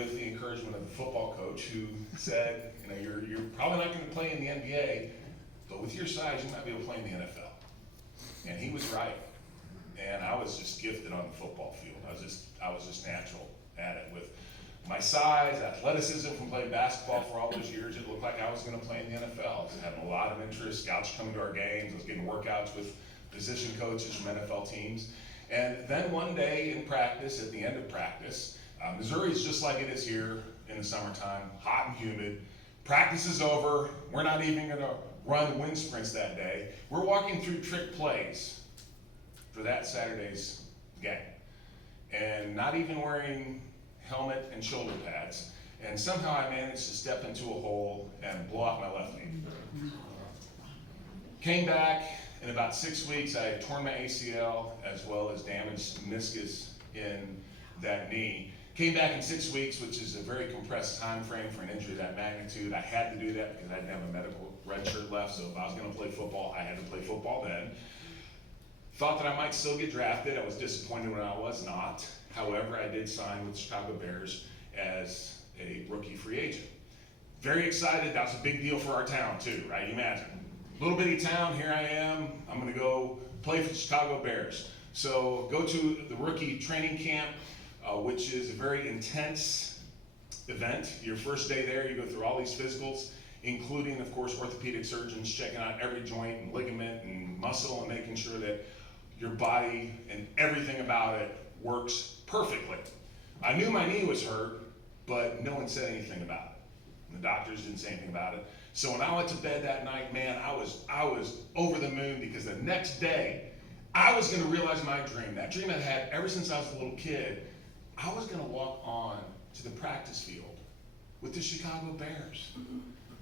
with the encouragement of the football coach who said, you know, you're probably not going to play in the NBA, but with your size, you might be able to play in the NFL. And he was right. And I was just gifted on the football field. I was just natural at it. With my size, athleticism from playing basketball for all those years, it looked like I was going to play in the NFL. I was having a lot of interest. Scouts coming to our games. I was getting workouts with position coaches from NFL teams. And then one day in practice, at the end of practice, Missouri is just like it is here in the summertime, hot and humid. Practice is over. We're not even going to run wind sprints that day. We're walking through trick plays for that Saturday's game. And not even wearing helmet and shoulder pads. And somehow I managed to step into a hole and blow off my left knee. Came back. In about 6 weeks, I had torn my ACL as well as damaged meniscus in that knee. Came back in 6 weeks, which is a very compressed time frame for an injury of that magnitude. I had to do that because I didn't have a medical red shirt left, so if I was going to play football, I had to play football then. Thought that I might still get drafted. I was disappointed when I was not. However, I did sign with the Chicago Bears as a rookie free agent. Very excited. That was a big deal for our town too, right? You imagine. Little bitty town, here I am. I'm going to go play for the Chicago Bears. So go to the rookie training camp, which is a very intense event. Your first day there, you go through all these physicals, including, of course, orthopedic surgeons checking out every joint and ligament and muscle and making sure that your body and everything about it works perfectly. I knew my knee was hurt, but no one said anything about it. And the doctors didn't say anything about it. So when I went to bed that night, man, I was over the moon because the next day, I was going to realize my dream. That dream I'd had ever since I was a little kid. I was going to walk on to the practice field with the Chicago Bears.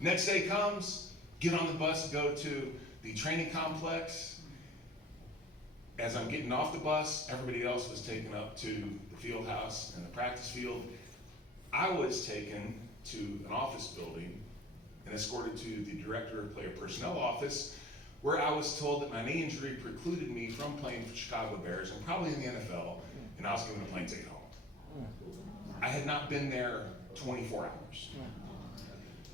Next day comes, get on the bus, go to the training complex. As I'm getting off the bus, everybody else was taken up to the field house and the practice field. I was taken to an office building and escorted to the director of player personnel office, where I was told that my knee injury precluded me from playing for Chicago Bears and probably in the NFL, and I was given a plane ticket home. I had not been there 24 hours.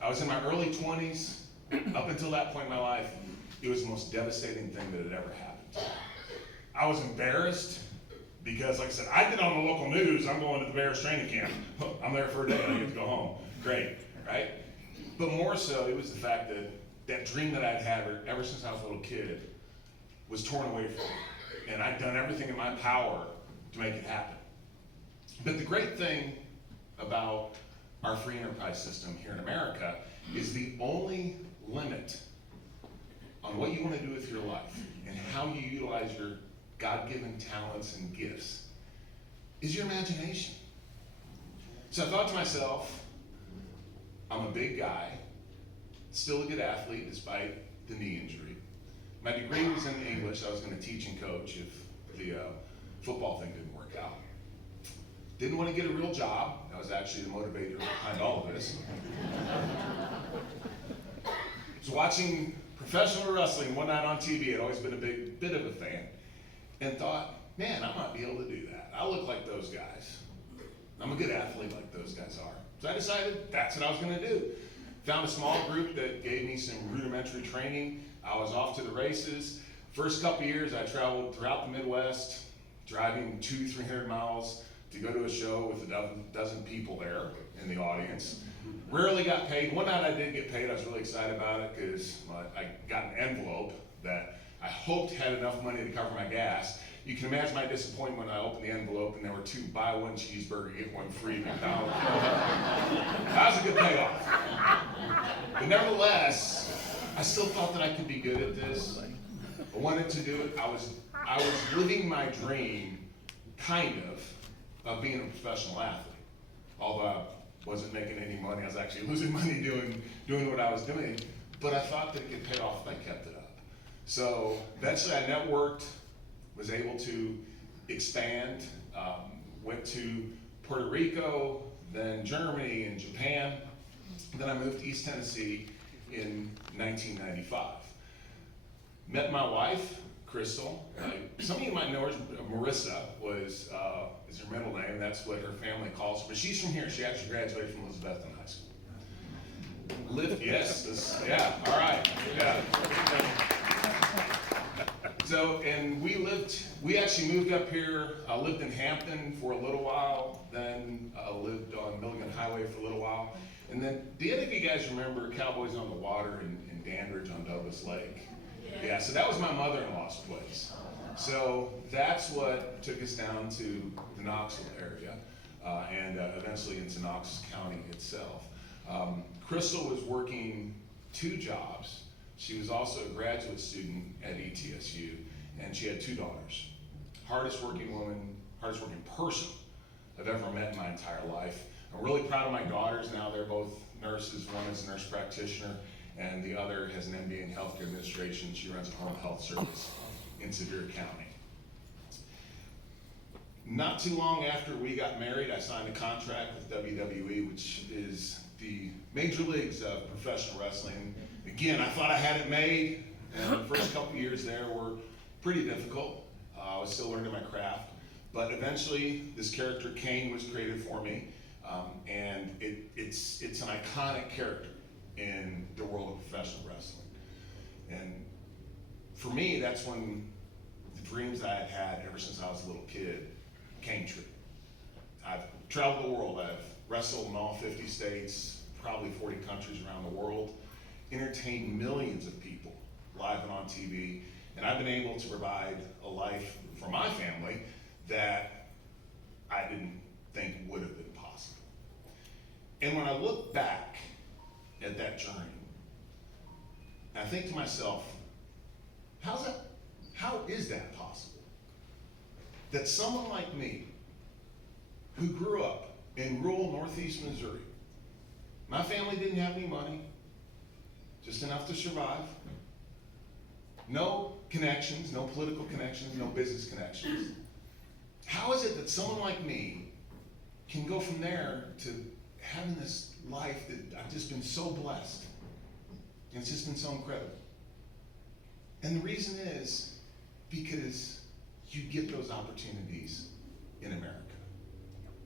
I was in my early 20s. Up until that point in my life, it was the most devastating thing that had ever happened. I was embarrassed because, like I said, I did on the local news, I'm going to the Bears training camp. I'm there for a day and I get to go home. Great, right? But more so, it was the fact that that dream that I'd had ever since I was a little kid was torn away from me. And I'd done everything in my power to make it happen. But the great thing about our free enterprise system here in America is the only limit on what you want to do with your life and how you utilize your God-given talents and gifts is your imagination. So I thought to myself, I'm a big guy, still a good athlete despite the knee injury. My degree was in English. I was going to teach and coach if the football thing didn't work out. Didn't want to get a real job. That was actually the motivator behind all of this. Was watching professional wrestling one night on TV. I'd always been a bit of a fan. And thought, man, I might be able to do that. I look like those guys. I'm a good athlete like those guys are. So I decided that's what I was going to do. Found a small group that gave me some rudimentary training. I was off to the races. First couple years, I traveled throughout the Midwest, driving 200-300 miles to go to a show with a dozen people there in the audience. Rarely got paid. One night I did get paid. I was really excited about it because I got an envelope that I hoped had enough money to cover my gas. You can imagine my disappointment when I opened the envelope and there were 2 buy one cheeseburger, get one free McDonald's. That was a good payoff. But nevertheless, I still thought that I could be good at this. I wanted to do it. I was living my dream, kind of being a professional athlete. Although I wasn't making any money, I was actually losing money doing what I was doing. But I thought that it could pay off if I kept it up. So eventually I networked, was able to expand, went to Puerto Rico, then Germany and Japan. Then I moved to East Tennessee in 1995. Met my wife, Crystal. Some of you might know her. Marissa was is her middle name. That's what her family calls her. But she's from here. She actually graduated from Elizabethton High School. Yeah, all right, yeah. So, and we actually moved up here, lived in Hampton for a little while, then lived on Milligan Highway for a little while. And then, do any of you guys remember Cowboys on the Water in Dandridge on Douglas Lake? Yeah, so that was my mother-in-law's place. So that's what took us down to the Knoxville area, and eventually into Knox County itself. Crystal was working 2 jobs. She was also a graduate student at ETSU, and she had 2 daughters. Hardest working woman, hardest working person I've ever met in my entire life. I'm really proud of my daughters now. They're both nurses. One is a nurse practitioner, and the other has an MBA in healthcare administration. She runs a home health service in Sevier County. Not too long after we got married, I signed a contract with WWE, which is the major leagues of professional wrestling. Again, I thought I had it made, and the first couple years there were pretty difficult. I was still learning my craft, but eventually this character Kane was created for me, and it's an iconic character in the world of professional wrestling. And for me, that's when the dreams I had had ever since I was a little kid came true. I've traveled the world. I've wrestled in all 50 states, probably 40 countries around the world, entertained millions of people live and on TV, and I've been able to provide a life for my family that I didn't think would have been possible. And when I look back at that journey, I think to myself, how is that possible? That someone like me, who grew up in rural northeast Missouri, my family didn't have any money, just enough to survive, no connections, no political connections, no business connections. How is it that someone like me can go from there to having this life that I've just been so blessed? And it's just been so incredible. And the reason is because you get those opportunities in America.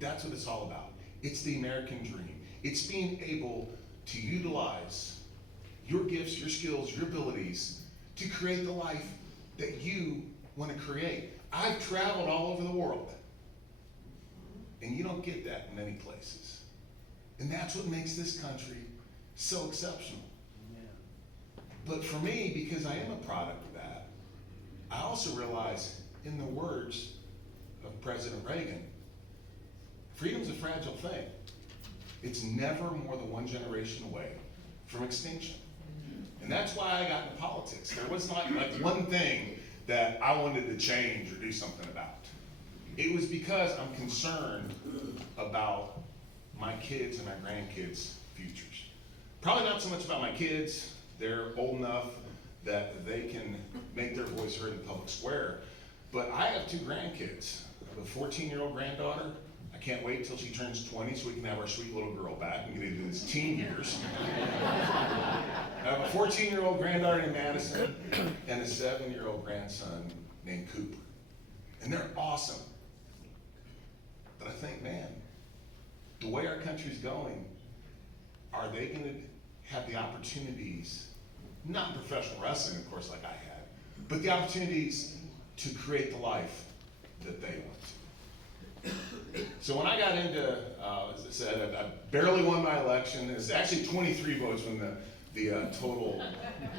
That's what it's all about. It's the American dream. It's being able to utilize your gifts, your skills, your abilities to create the life that you want to create. I've traveled all over the world, and you don't get that in many places. And that's what makes this country so exceptional. But for me, because I am a product of that, I also realize, in the words of President Reagan, freedom's a fragile thing. It's never more than one generation away from extinction. And that's why I got into politics. There was not like one thing that I wanted to change or do something about. It was because I'm concerned about my kids and my grandkids' futures. Probably not so much about my kids. They're old enough that they can make their voice heard in the public square. But I have 2 grandkids. I have a 14-year-old granddaughter. I can't wait till she turns 20 so we can have our sweet little girl back and get into his teen years. I have a 14-year-old granddaughter named Madison and a 7-year-old grandson named Cooper. And they're awesome. But I think, man, the way our country's going, are they going to have the opportunities, not in professional wrestling, of course, like I had, but the opportunities to create the life that they want to? So when I got into, as I said, I barely won my election. It's actually 23 votes when the total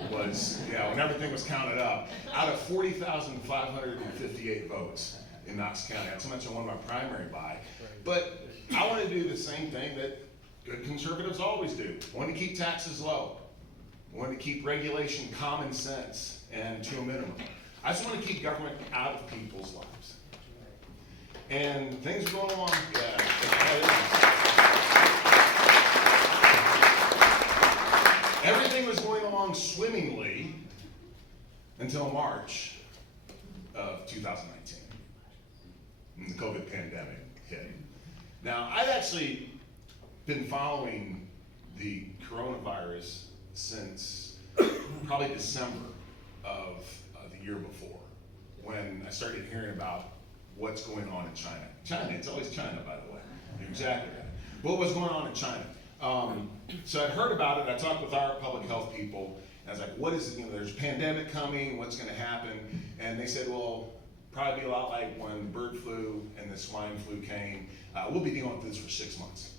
was, when everything was counted up, out of 40,558 votes in Knox County. That's how much I won my primary by. But I want to do the same thing that good conservatives always do. I want to keep taxes low. I want to keep regulation common sense and to a minimum. I just want to keep government out of people's lives. And things are going along. Everything was going along swimmingly until March of 2019. And the COVID pandemic hit. Now, I've actually been following the coronavirus since probably December of the year before. when I started hearing about what's going on in China. China, it's always China, by the way. You're exactly right. What was going on in China? So I'd heard about it, I talked with our public health people, and I was like, what is it, there's a pandemic coming, what's gonna happen? And they said, well, probably be a lot like when the bird flu and the swine flu came. We'll be dealing with this for 6 months.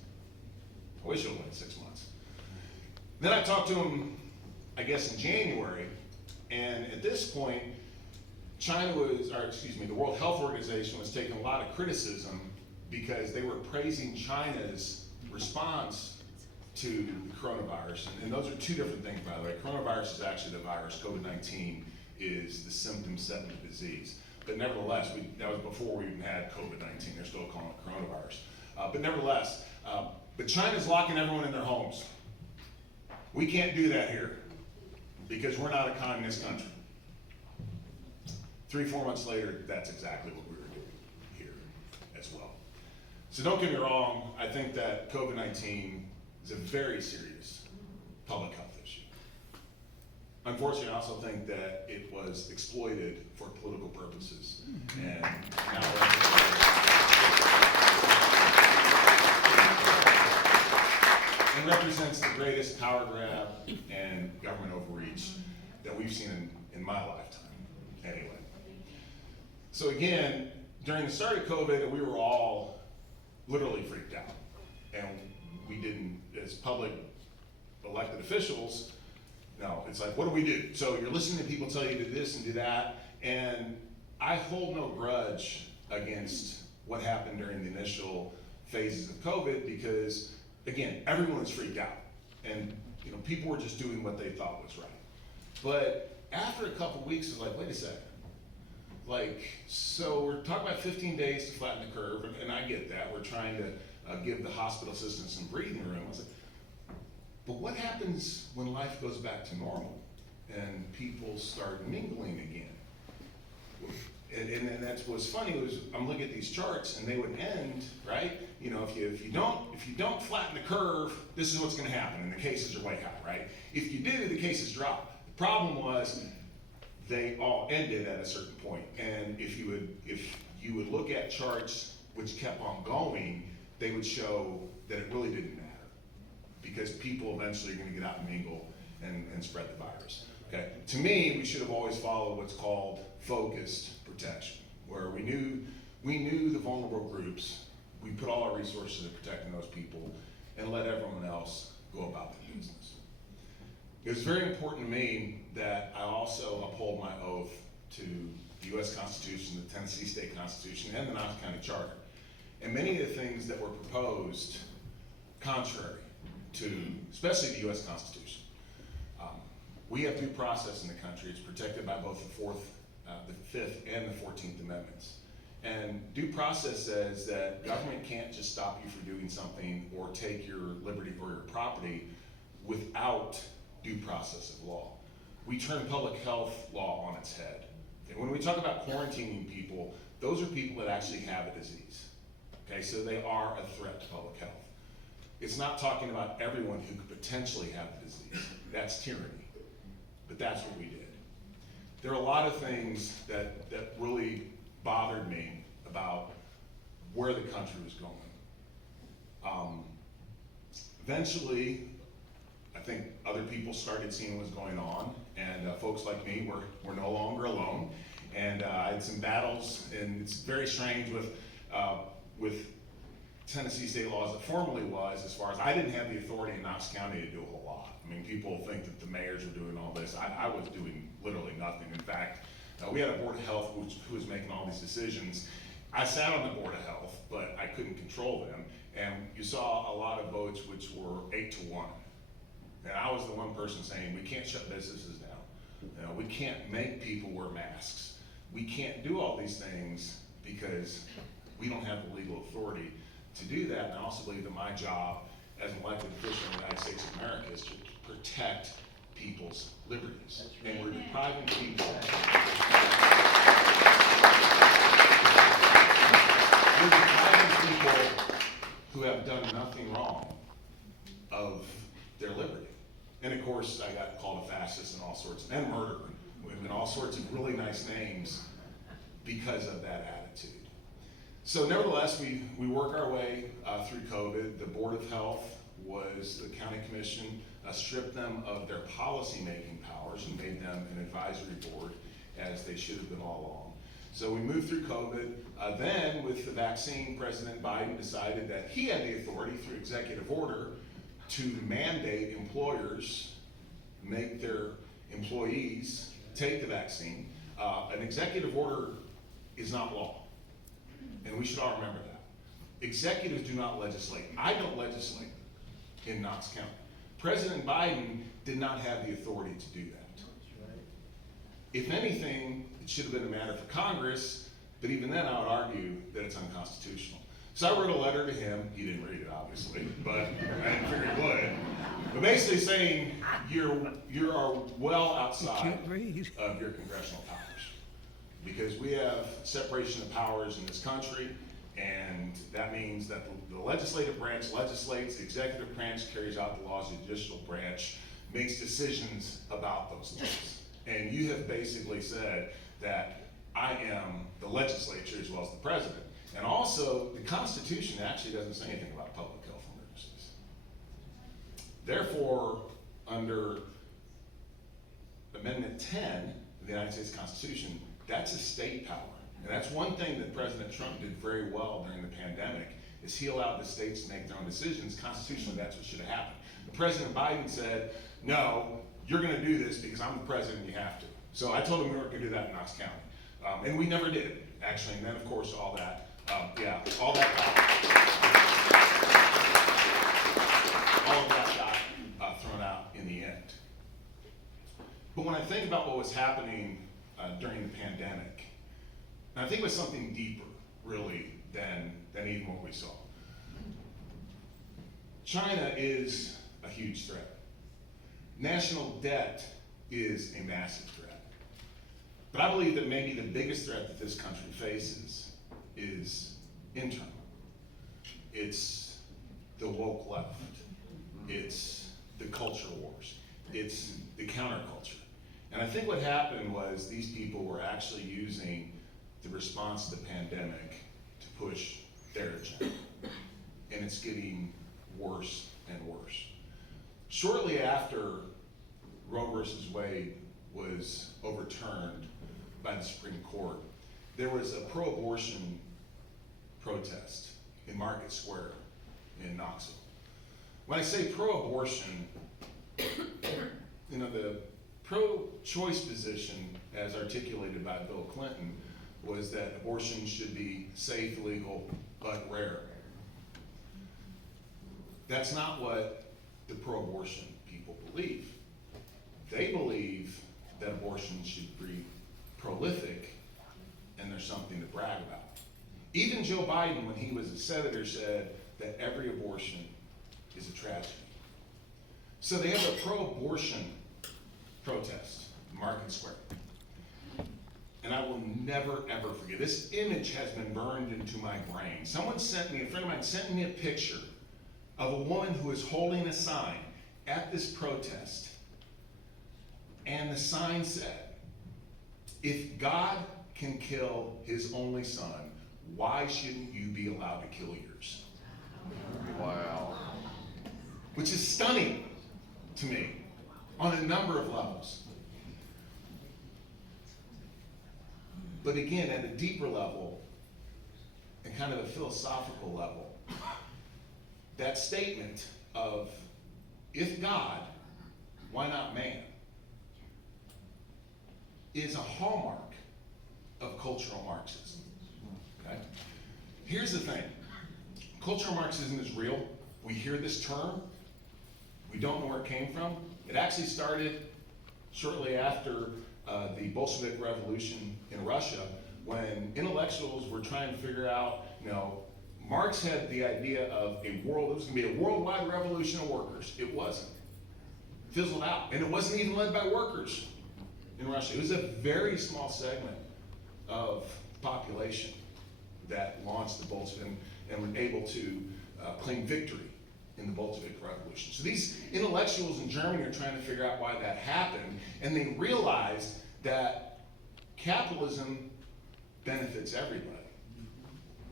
I wish it would have been 6 months. Then I talked to them, I guess in January, and at this point, the World Health Organization was taking a lot of criticism because they were praising China's response to the coronavirus. And those are two different things, by the way. Coronavirus is actually the virus. COVID-19 is the symptom set of the disease. But nevertheless, that was before we even had COVID-19. They're still calling it coronavirus. But nevertheless, but China's locking everyone in their homes. We can't do that here because we're not a communist country. 3-4 months later, that's exactly what we were doing here as well. So don't get me wrong, I think that COVID-19 is a very serious public health issue. Unfortunately, I also think that it was exploited for political purposes. And now it represents the greatest power grab and government overreach that we've seen in my lifetime, anyway. So again, during the start of COVID, we were all literally freaked out. And we didn't, as public elected officials, no, it's like, what do we do? So you're listening to people tell you to do this and do that, and I hold no grudge against what happened during the initial phases of COVID because, again, everyone was freaked out. And people were just doing what they thought was right. But after a couple weeks, it's like, wait a second. So we're talking about 15 days to flatten the curve, and I get that. We're trying to give the hospital system some breathing room. I was like, but what happens when life goes back to normal and people start mingling again? And that's what's funny was I'm looking at these charts and they would end, right? If you don't flatten the curve, this is what's going to happen, and the cases are way high, right? If you do, the cases drop. The problem was they all ended at a certain point, and if you would look at charts which kept on going, they would show that it really didn't matter because people eventually are going to get out and mingle and spread the virus. Okay. To me, we should have always followed what's called focused protection, where we knew the vulnerable groups, we put all our resources into protecting those people and let everyone else go about their business. It was very important to me that I also uphold my oath to the U.S. Constitution, the Tennessee State Constitution, and the Knox County Charter. And many of the things that were proposed contrary to, especially the U.S. Constitution. We have due process in the country. It's protected by both the Fifth and the 14th Amendments. And due process says that government can't just stop you from doing something or take your liberty or your property without due process of law. We turn public health law on its head. And when we talk about quarantining people, those are people that actually have a disease. Okay, so they are a threat to public health. It's not talking about everyone who could potentially have the disease. That's tyranny. But that's what we did. There are a lot of things that really bothered me about where the country was going. Eventually, I think other people started seeing what was going on, and folks like me were no longer alone. And I had some battles, and it's very strange with Tennessee state laws it formerly was, as far as I didn't have the authority in Knox County to do a whole lot. I mean, people think that the mayors were doing all this. I was doing literally nothing. In fact, we had a board of health who was making all these decisions. I sat on the board of health, but I couldn't control them. And you saw a lot of votes which were 8-1. And I was the one person saying, we can't shut businesses down. We can't make people wear masks. We can't do all these things because we don't have the legal authority to do that. And I also believe that my job as an elected official in the United States of America is to protect people's liberties. And we're depriving people. We're depriving people who have done nothing wrong of their liberty. And of course, I got called a fascist and all sorts, and murderer, and all sorts of really nice names because of that attitude. So nevertheless, we work our way through COVID. The Board of Health was, the county commission stripped them of their policy-making powers and made them an advisory board, as they should have been all along. So we moved through COVID. Then with the vaccine, President Biden decided that he had the authority through executive order to mandate employers make their employees take the vaccine. An executive order is not law, and we should all remember that. Executives do not legislate. I don't legislate in Knox County. President Biden did not have the authority to do that. If anything, it should have been a matter for Congress, but even then I would argue that it's unconstitutional. So I wrote a letter to him. He didn't read it, obviously, but I didn't figure he would. But basically saying you are well outside of your congressional powers, because we have separation of powers in this country, and that means that the legislative branch legislates, the executive branch carries out the laws, the judicial branch makes decisions about those laws. And you have basically said that I am the legislature as well as the president. And also, the Constitution actually doesn't say anything about public health emergencies. Therefore, under Amendment 10 of the United States Constitution, that's a state power. And that's one thing that President Trump did very well during the pandemic, is he allowed the states to make their own decisions. Constitutionally, that's what should have happened. But President Biden said, no, you're gonna do this because I'm the president and you have to. So I told him we weren't gonna do that in Knox County. And we never did, actually. And then, of course, all that got thrown out in the end. But when I think about what was happening during the pandemic, and I think it was something deeper, really, than even what we saw. China is a huge threat. National debt is a massive threat. But I believe that maybe the biggest threat that this country faces is internal. It's the woke left. It's the culture wars. It's the counterculture. And I think what happened was these people were actually using the response to the pandemic to push their agenda. And it's getting worse and worse. Shortly after Roe versus Wade was overturned by the Supreme Court, there was a pro-abortion protest in Market Square in Knoxville. When I say pro-abortion, the pro-choice position, as articulated by Bill Clinton, was that abortion should be safe, legal, but rare. That's not what the pro-abortion people believe. They believe that abortion should be prolific and there's something to brag about. Even Joe Biden, when he was a senator, said that every abortion is a tragedy. So they have a pro-abortion protest in Market Square. And I will never, ever forget. This image has been burned into my brain. A friend of mine sent me a picture of a woman who is holding a sign at this protest. And the sign said, if God can kill his only son, why shouldn't you be allowed to kill yours? Wow. Which is stunning to me on a number of levels. But again, at a deeper level, and kind of a philosophical level, that statement of, if God, why not man, is a hallmark of cultural Marxism. Okay? Here's the thing. Cultural Marxism is real. We hear this term. We don't know where it came from. It actually started shortly after the Bolshevik Revolution in Russia, when intellectuals were trying to figure out, Marx had the idea of it was going to be a worldwide revolution of workers. It wasn't. Fizzled out. And it wasn't even led by workers in Russia. It was a very small segment of the population that launched the Bolshevik and were able to claim victory in the Bolshevik Revolution. So these intellectuals in Germany are trying to figure out why that happened, and they realized that capitalism benefits everybody.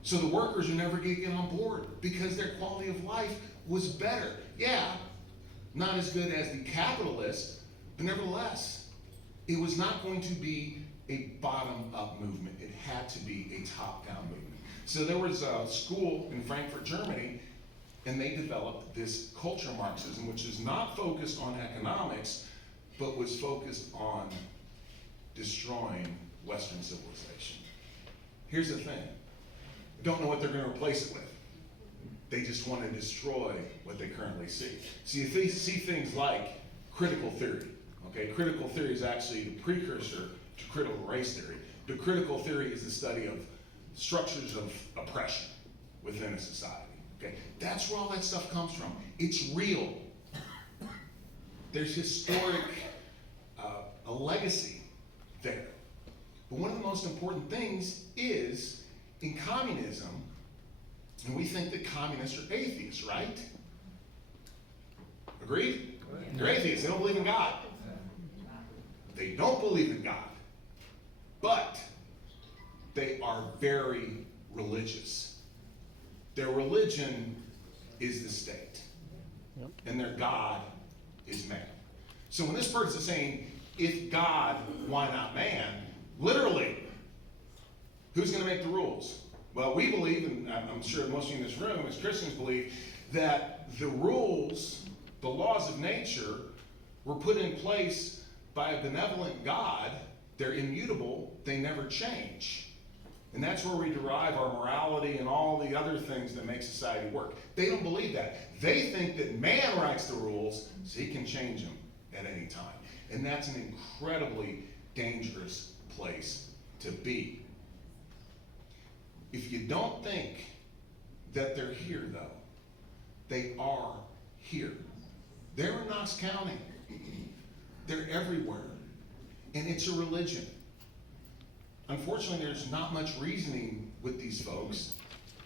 So the workers are never going to get on board because their quality of life was better. Yeah, not as good as the capitalists, but nevertheless, it was not going to be a bottom-up movement. It had to be a top-down movement. So there was a school in Frankfurt, Germany, and they developed this culture Marxism, which is not focused on economics, but was focused on destroying Western civilization. Here's the thing. Don't know what they're going to replace it with. They just want to destroy what they currently see. See, if they see things like critical theory, okay? Critical theory is actually the precursor to critical race theory. The critical theory is the study of structures of oppression within a society, okay? That's where all that stuff comes from. It's real. There's historic, a legacy there. But one of the most important things is, in communism, and we think that communists are atheists, right? Agreed? They're atheists. They don't believe in God. They don't believe in God. But they are very religious. Their religion is the state. And their God is man. So when this person is saying, if God, why not man? Literally, who's going to make the rules? Well, we believe, and I'm sure most of you in this room as Christians believe, that the rules, the laws of nature, were put in place by a benevolent God. They're immutable. They never change. And that's where we derive our morality and all the other things that make society work. They don't believe that. They think that man writes the rules so he can change them at any time. And that's an incredibly dangerous place to be. If you don't think that they're here, though, they are here. They're in Knox County. They're everywhere. And it's a religion. Unfortunately, there's not much reasoning with these folks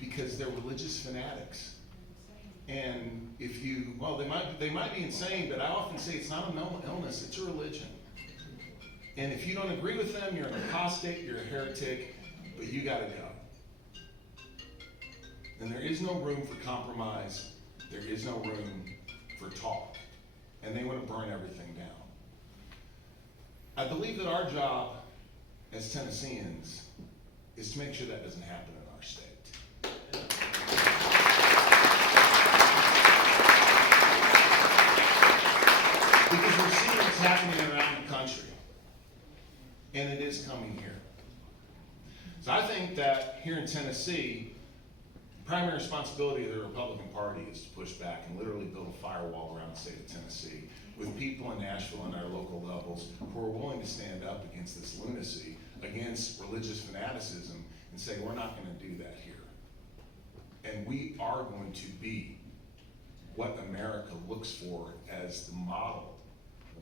because they're religious fanatics. And if you, well, they might be insane, but I often say it's not a mental illness, it's a religion. And if you don't agree with them, you're an apostate, you're a heretic, but you gotta go. And there is no room for compromise. There is no room for talk. And they want to burn everything down. I believe that our job as Tennesseans is to make sure that doesn't happen in our state. Because we're seeing what's happening around the country. And it is coming here. So I think that here in Tennessee, the primary responsibility of the Republican Party is to push back and literally build a firewall around the state of Tennessee with people in Nashville and our local levels who are willing to stand up against this lunacy, against religious fanaticism, and say, we're not going to do that here. And we are going to be what America looks for as the model.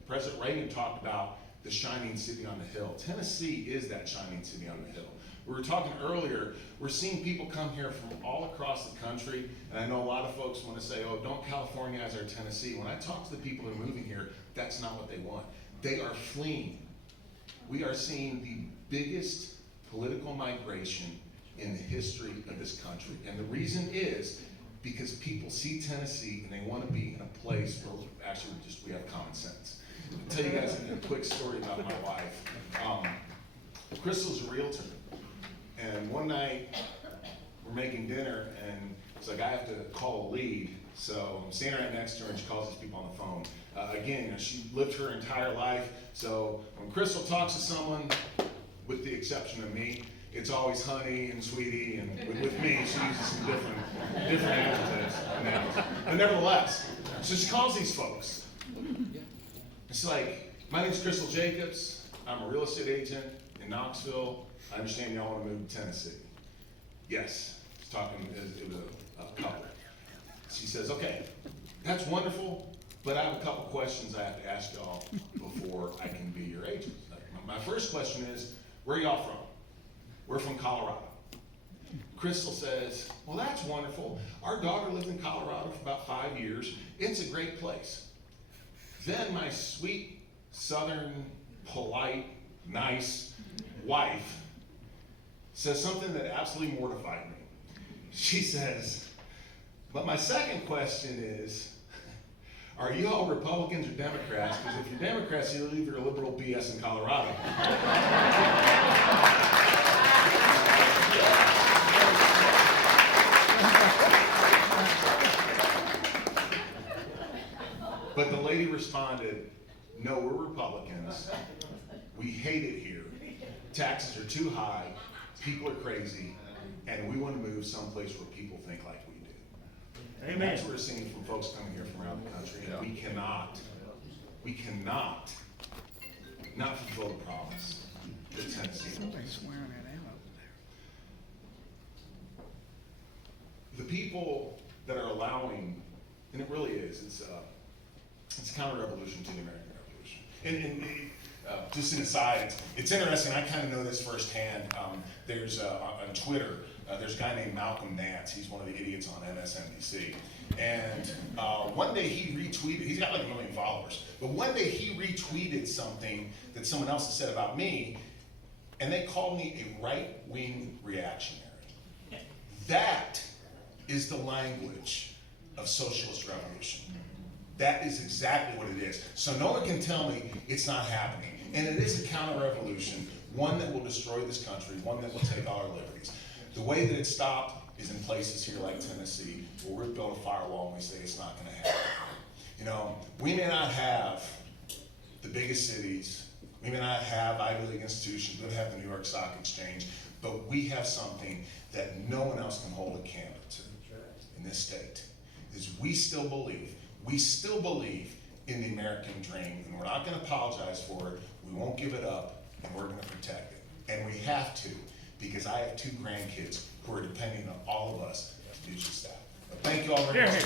President Reagan talked about the shining city on the hill. Tennessee is that shining city on the hill. We were talking earlier, we're seeing people come here from all across the country, and I know a lot of folks want to say, oh, don't Californianize our Tennessee. When I talk to the people who are moving here, that's not what they want. They are fleeing. We are seeing the biggest political migration in the history of this country. And the reason is because people see Tennessee and they want to be in a place where actually we have common sense. I'll tell you guys a quick story about my wife. Crystal's a realtor. And one night, we're making dinner, and it's like I have to call a lead. So I'm standing right next to her, and she calls these people on the phone. Again, she lived her entire life. So when Crystal talks to someone, with the exception of me, it's always honey and sweetie. And with me, she uses some different adjectives. But nevertheless, so she calls these folks. It's like, my name's Crystal Jacobs. I'm a real estate agent in Knoxville. I understand y'all want to move to Tennessee. Yes, it's talking, it was a couple. She says, okay, that's wonderful, but I have a couple questions I have to ask y'all before I can be your agent. My first question is, where are y'all from? We're from Colorado. Crystal says, well, that's wonderful. Our daughter lived in Colorado for about 5 years. It's a great place. Then my sweet, southern, polite, nice wife says something that absolutely mortified me. She says, but my second question is, are you all Republicans or Democrats? Because if you're Democrats, you're either a liberal BS in Colorado. But the lady responded, no, we're Republicans. We hate it here. Taxes are too high, people are crazy, and we want to move someplace where people think like we do. And that's what we're seeing from folks coming here from around the country. And we cannot not fulfill the promise that Tennessee. Somebody's swearing it out over there. The people that are allowing, and it really is, it's a counter-revolution to the American Revolution. And just an aside, it's interesting, I kind of know this firsthand. There's on Twitter, there's a guy named Malcolm Nance. He's one of the idiots on MSNBC. And one day he retweeted, he's got like 1 million followers, but one day he retweeted something that someone else had said about me, and they called me a right-wing reactionary. That is the language of socialist revolution. That is exactly what it is. So no one can tell me it's not happening. And it is a counter-revolution, one that will destroy this country, one that will take all our liberties. The way that it stopped is in places here like Tennessee, where we've built a firewall and we say it's not gonna happen. You know, we may not have the biggest cities, we may not have Ivy League institutions, we don't have the New York Stock Exchange, but we have something that no one else can hold a candle to in this state, is we still believe in the American dream, and we're not gonna apologize for it, we won't give it up, and we're gonna protect it. And we have to, because I have 2 grandkids who are depending on all of us to do just that. Thank you all very much.